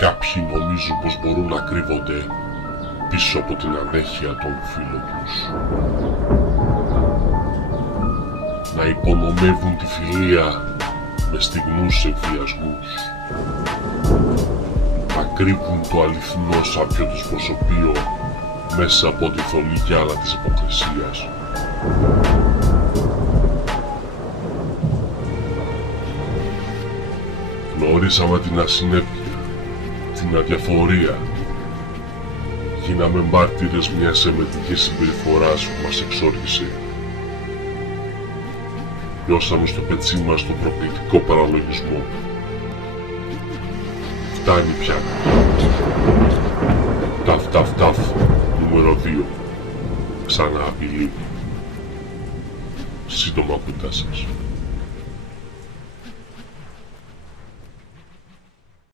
Κάποιοι νομίζουν πως μπορούν να κρύβονται πίσω από την ανέχεια των φίλων τους. Να υπονομεύουν τη φιλία με στιγμούς εκβιασμούς. Να κρύβουν το αληθινό σάπιο τους προσωπείο μέσα από τη θολή γυάλα της υποκρισίας. Γνωρίσαμε την ασυνέπεια, την αδιαφορία. Γίναμε μάρτυρες μιας εμετικής συμπεριφοράς που μας εξόργησε. Νιώσαμε στο πετσί μας τον προκλητικό παραλογισμό. Φτάνει πια. Ταφ, νούμερο 2. Ξανά απειλή. Σύντομα κοντά σας.